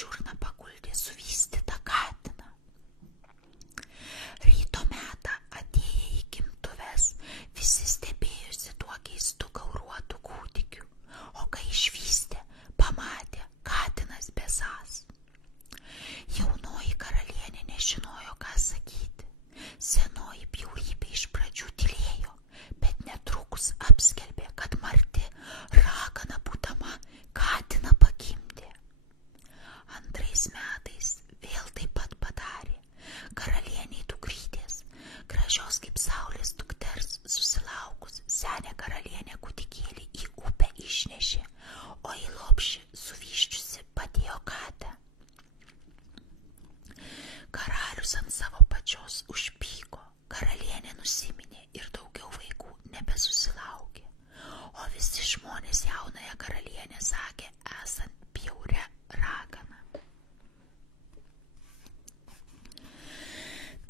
čiurną paguldė suvystytą katiną. Ryto metą atėję į gimtuves, visi stebėjosi tuo keistu gauruotu kūdikiu, o kai išvystė, pamatė katinas besas. Jaunoji karalienė nežinojo, ką sakyti. Senoji bjaurybė iš pradžių tylėjo, bet netrukus apskelbė, kad marti ragana būdama katiną pagimdė. Antrais metais vėl taip pat padarė. Karalieniai dukrytės, gražios kaip saulės dukters susilaukus, senė karalienė kūdikėlį į upę išnešė, o į lopšį suvyščiusi padėjo katę. Karalius ant savo pačios užpyko, karalienė nusiminė ir daugiau vaikų nebesusilaukė, o visi žmonės jaunąją karalienę sakė esant bjauria ragana.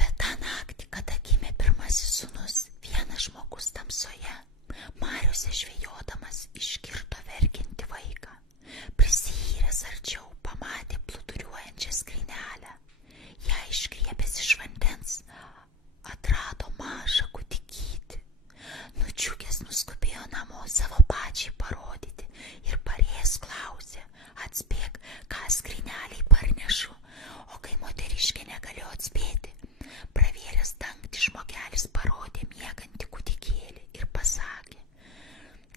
Bet tą naktį, kada gimė pirmasis sūnus, vienas žmogus tamsoje, mariose žvejodamas, išgirdo verkiantį vaiką. Prisihyręs arčiau, pamatė plūduriuojančią skrynelę. Ją išgriebęs iš vandens, atrado mažą kūdikėlį. Nudžiugęs nuskubėjo namo savo pačiai parodyti ir parėjęs klausė, atspėk, ką skrynelei parnešu, o kai moteriškė negalėjo atspėti, pravėręs dangtį žmogelis parodė miegantį kūdikėlį ir pasakė,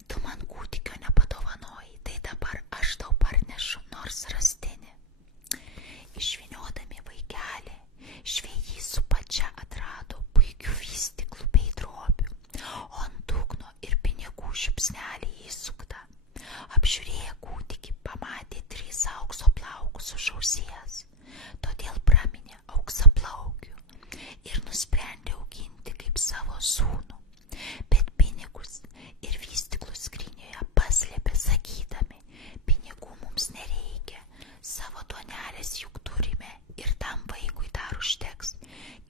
tu man kūdikio nepadovanojai, tai dabar aš tau parnešu nors rastinį. Išvyniodami vaikelį, žvejys su pačia atrado puikių vystyklų bei drobių, o ant dugno ir pinigų žiupsnelį įsukta. Apžiūrėję kūdikį, pamatė 3 aukso plaukus už ausies, todėl praminė auksaplaukiu ir nusprendė auginti kaip savo sūnų, bet pinigus ir vystyklų skrynioje paslėpė sakydami, pinigų mums nereikia, savo duonelės juk turime ir tam vaikui dar užteks,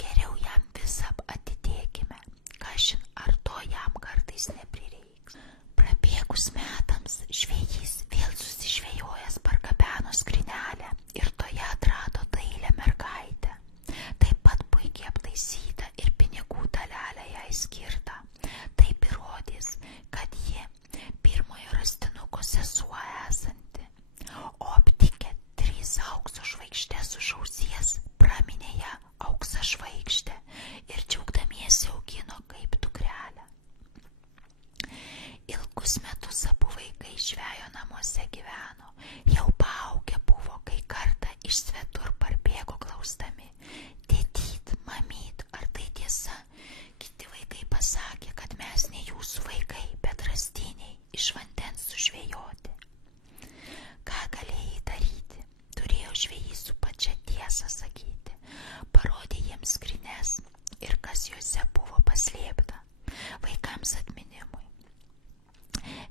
geriau jam visą atidėkime, kažin ar to jam kartais neprireiks. Prabėgus metams, žvejys vėl susižvejojęs pargabeno skrynelę ir toje atrado dailią mergaitę, taip pat puikiai aptaisytą ir pinigų dalelę jai skirtą. Taip įrodys, kad ji pirmojo rastinuko sesuo esanti, o aptikę 3 aukso žvaigždės už ausies, praminė ją auksa žvaigždė ir džiaugdamiesi augino kaip dukrelę. Ilgus metus abu vaikai žvejo namuose gyveno, jau paaugę buvo, kai kartą iš svetur parbėgo klausdami, tėtyt, mamyt, ar tai tiesa? Kiti vaikai pasakė, kad mes ne jūsų vaikai, bet rastiniai iš vandens sužvejoti. Ką galėjai daryti? Turėjo žvejys su pačia tiesą sakyti. Parodė jiems skrynes ir kas juose buvo paslėpta. Vaikams atminimui.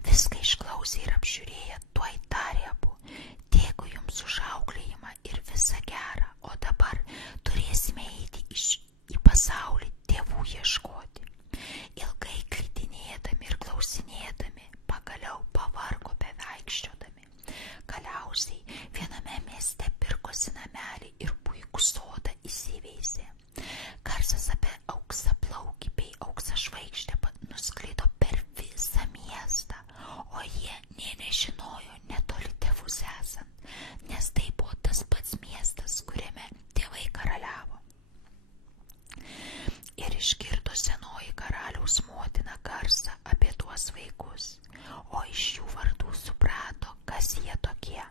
Viską išklausė ir apžiūrėję, tuoj tarė abu. Dėkui jums už auklėjimą ir visą gerą, o dabar turėsime eiti į pasaulį tėvų ieškoti. Ilgai klydinėdami ir klausinėdami, pagaliau pavargo bevaikščiodami. Galiausiai viename mieste pirkosi namelį ir puikų sodą įsiveisė. Garsas apie auksaplaukį bei auksažvaigždę nusklido per visą miestą, o jie nė nežinojo netoli tėvus esant, nes tai buvo tas pats miestas, kuriame tėvai karaliavo. Ir išgirdo senoji karaliaus motina garsą apie tuos vaikus, o iš jų vardų suprato, kas jie tokie.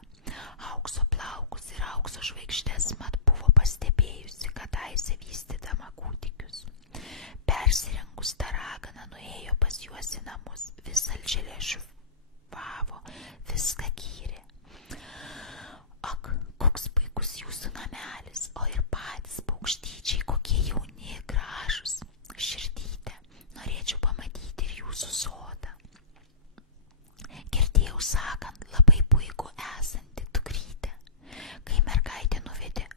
Aukso plaukus ir aukso žvaigždės mat buvo pastebėjusi kadaise vystydama kūdikius. Persirengus tą raganą nuėjo pas juos į namus, vis saldžiai švavo, viską gyrė. Ak, koks puikus jūsų namelis, o ir patys paukštyčiai, kokie jauni, gražus. Širdyte, norėčiau pamatyti ir jūsų sodą. Girdėjau sakant, labai puiku esanti dukrytė. Kai mergaitė nuvedė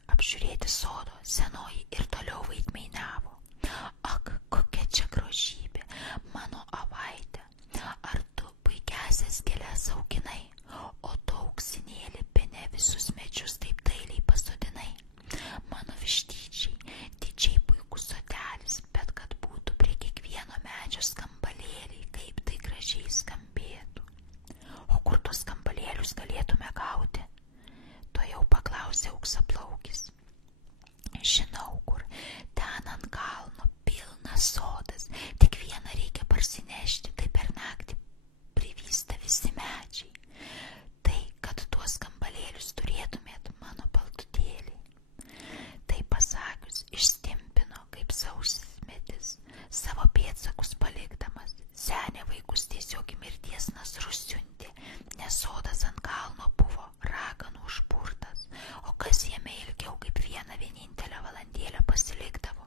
ant kalno buvo raganų užburtas, o kas jame ilgiau kaip vieną vienintelę valandėlę pasilikdavo,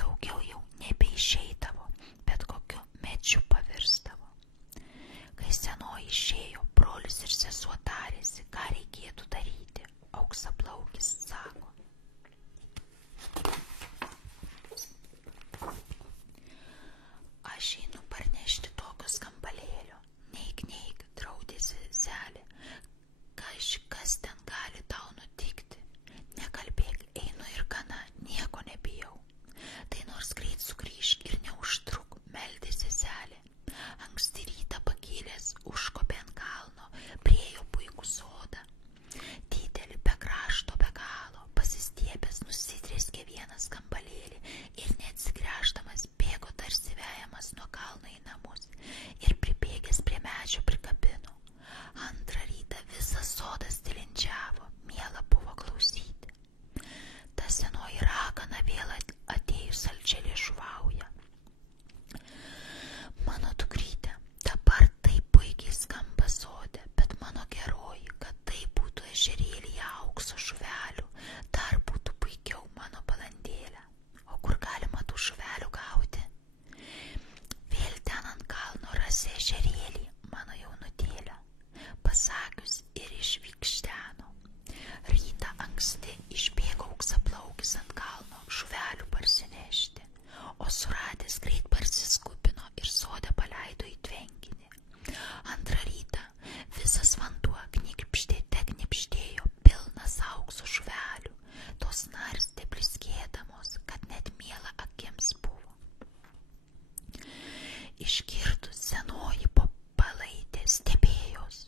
daugiau jau nebeišeidavo, bet kokiu medžiu pavirstavo. Kai senoji išėjo, brolis ir sesuo tarėsi, ką reikėtų daryti. Auksaplaukis sako: aš einu parnešti tokio skambalėlio. Neik, draudė seselė, kas ten gali tau nutikti. Nekalbėk, einu ir gana, nieko nebijau. Tai nors greit sugrįžk ir neužtruk, meldė seselė. Anksti rytą pakėlęs užkopė ant kalno, priėjo puikų sodą. Didelį be krašto be galo, pasistiebęs nusitrėskė vieną skambalėlį ir neatsigręždamas bėgo tarsi vejamas nuo kalno į namus ir pribėgęs prie medžio prikabino. Antrą rytą visas sodas tilindžiavo, miela buvo klausyti. Ta senoji ragana vėl atėjus saldžia liežuvauja: mano dukrytė, dabar taip puikiai skamba sode, bet mano geroji, kad tai būtų ežerėlyje aukso žuvelių, dar būtų puikiau mano balandėlė. O kur galima tų žuvelių gauti? Vėl ten ant kalno rasi ežerėlį, mano jaunutėlė. Pasakius ir išvykšteno. Rytą anksti išbėgo auksaplaukis ant kalno žuvelių parsinešti, o suradęs greit parsiskubino ir sodę paleido į tvenkinį. Antrą rytą visas vanduo knibždėjo pilnas aukso žuvelių, tos narstė blizgėdamos, kad net miela akims buvo. Išgirdus senoji po palaidė stebėjos,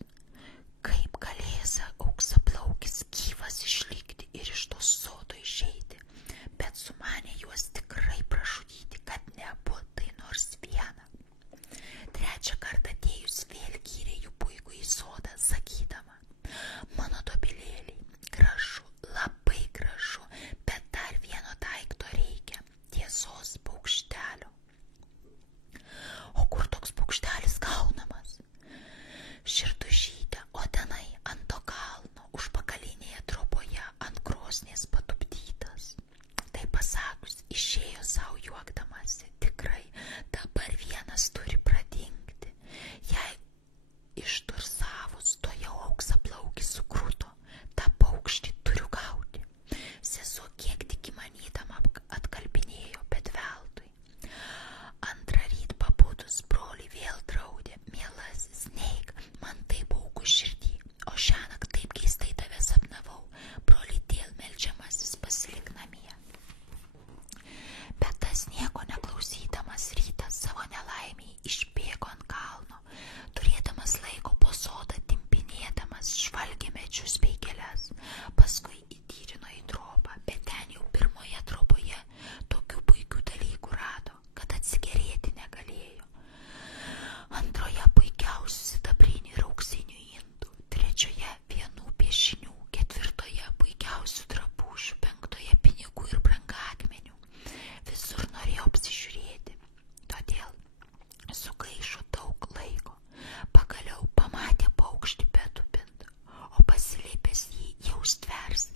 kaip galės auksaplaukis gyvas išlikti ir iš to sodo išeiti, bet sumanė juos tikrai pražudyti, kad nebuvo tai nors vieną. Trečią kartą atėjus vėl gyrė jų puikų į sodą, sakydama: mano dobelėliai, gražu, labai gražu, bet dar vieno daikto reikia, tiesos paukštelio. O kur toks paukštelis gaunamas? Širdužytė, o tenai ant to kalno, užpakalinėje troboje, ant krosnies patupdytas. Tai pasakius, išėjo savo juokdamasi: tikrai, dabar vienas turi pradingti. Jei ištursavus, to jau auksaplaukis sukruto, tą paukštį turiu gauti. Sesuo kiek tik įmanydama atkalbinėjo, bet veltui. Antrą ryt pabudus brolį vėl draudė: mielasis, neik, man taip baugu širdį, o šiąnakt taip keistai tave sapnavau, broli dėl meldžiamasis pasilik namie. Bet tas nieko neklausydamas rytą savo nelaimiai išbėgo ant kalno, turėdamas laiko po sodą timpinėdamas žvalgė medžius bei gėles, paskui įtyrino į trobą, bet ten jau pirmoje troboje tokių puikių dalykų rado, kad atsigerėti negalėjo. Antroje puikiausių sidabrinių ir auksinių indų, trečioje vienų piešinių, ketvirtoje puikiausių drabužių, penktoje pinigų ir brangakmenių. Visur norėjo apsižiūrėti, todėl sugaišo daug laiko. Pagaliau pamatė paukštį betupint, o pasilipęs jį jau stvers.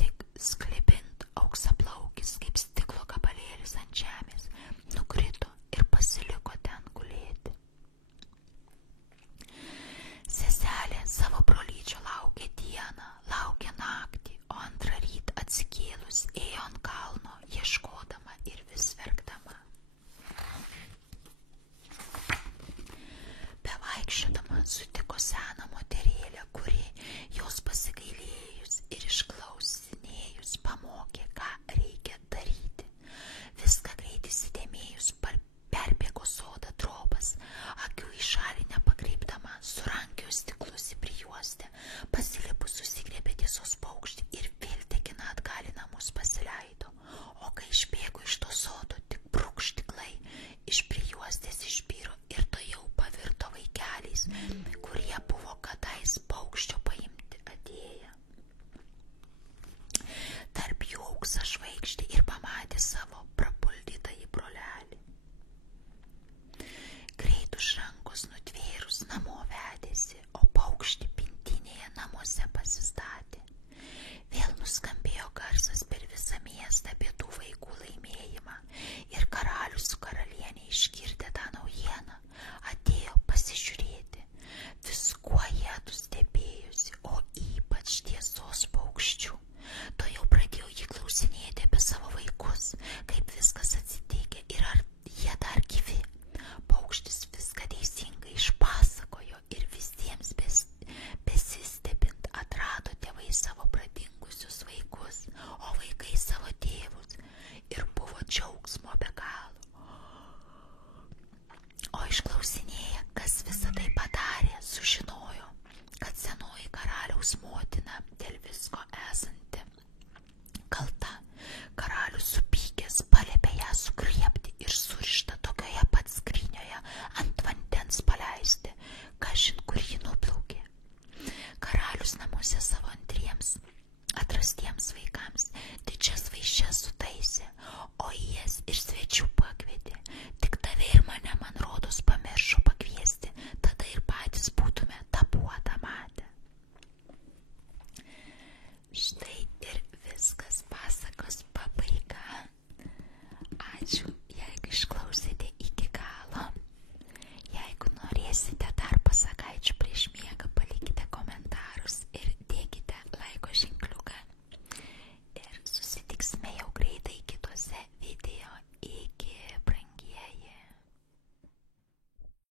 Tik sklibint auksaplaukis kaip stiklo gabalėlis ant žemės nukrito ir pasiliko ten gulėti. Seselė savo brolyčio laukė dieną, laukė naktį, o antrą rytą atsikėlus ėjo ant kalno, ieškodama ir vis verkdama. Bevaikščiodama sutiko seną moterėlę, kuri jos pasigailėjus ir išklausinėjus pamokė, ką reikia daryti. Viską greit įsidėmėjus perbėgo sodą trobas, akių į šalį nepakreipdama, surankiojo stiklus į prijuostę, pasilipus susigriebė tiesos paukštį ir vėl tekina atgal į namus pasileido. O kai išbėgo iš to sodo, tik brūkštiklai iš prijuostės išbėgo